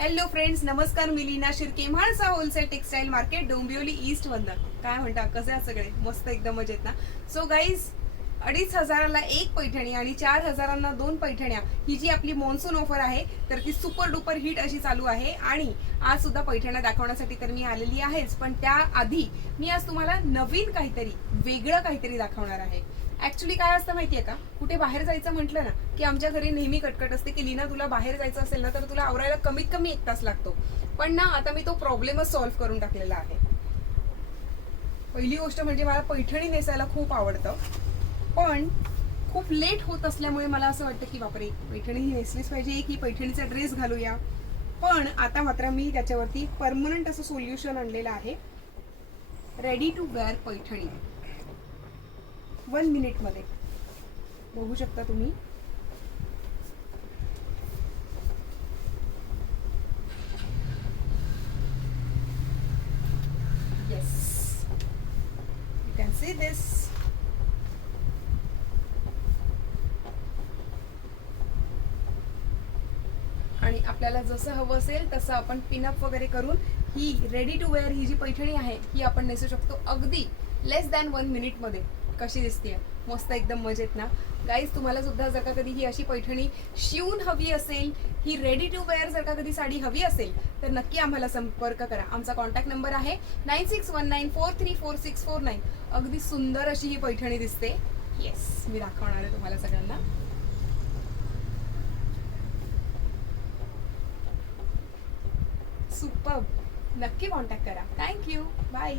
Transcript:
Hello friends, नमस्कार. मी Leena Shirke, Mhalsa wholesale textile market, Dombivli east वंदन. काय म्हणता, कसे आहात सगळे? मस्त, एकदम मजेत ना? सो गाईज, 2,500ला एक पैठणी आणि 4,000ला 2 पैठण्या, ही जी आपली मॉन्सून ऑफर आहे तर ती सुपर डुपर हिट अशी चालू आहे. आणि आज सुद्धा पैठण्या दाखवण्यासाठी तर मी आलेली आहेच, पण त्याआधी मी आज तुम्हाला नवीन काहीतरी, वेगळं काहीतरी दाखवणार आहे. ऍक्च्युली काय असतं माहितीये का, कुठे बाहेर जायचं म्हटलं ना की आमच्या घरी नेहमी कटकट असते की लीना, तुला बाहेर जायचं असेल ना तर तुला आवरायला कमीत कमी 1 तास लागतो. पण ना आता मी तो प्रॉब्लेमच सॉल्व्ह करून टाकलेला आहे. पहिली गोष्ट म्हणजे मला पैठणी नेसायला खूप आवडतं, पण खूप लेट होत असल्यामुळे मला असं वाटतं की बापरे, पैठणी ही नेसलीच पाहिजे, एक ही पैठणीचा ड्रेस घालूया. पण आता मात्र मी त्याच्यावरती परमनंट असं सोल्युशन आणलेलं आहे. रेडी टू वेअर पैठणी 1 मिनिटमध्ये. बघू शकता तुम्ही. Yes, you can see this. आणि आपल्याला जसं हवं असेल तसं आपण पिनअप वगैरे करून ही रेडी टू वेअर ही जी पैठणी आहे ही आपण नेसू शकतो अगदी लेस दॅन 1 मिनिटमध्ये. कशी दिसते? मस्त, एकदम मजेत ना? गाईज, तुम्हाला सुद्धा जर का कधी ही अशी पैठणी शिवून हवी असेल, ही रेडी टू वेअर जर का कधी साडी हवी असेल तर नक्की आम्हाला संपर्क करा. आमचा कॉन्टॅक्ट नंबर आहे 9619434649. अगदी सुंदर अशी ही पैठणी दिसते. येस, मी दाखवणार आहे तुम्हाला सगळ्यांना. सुपर, नक्की कॉन्टॅक्ट करा. Thank you, bye.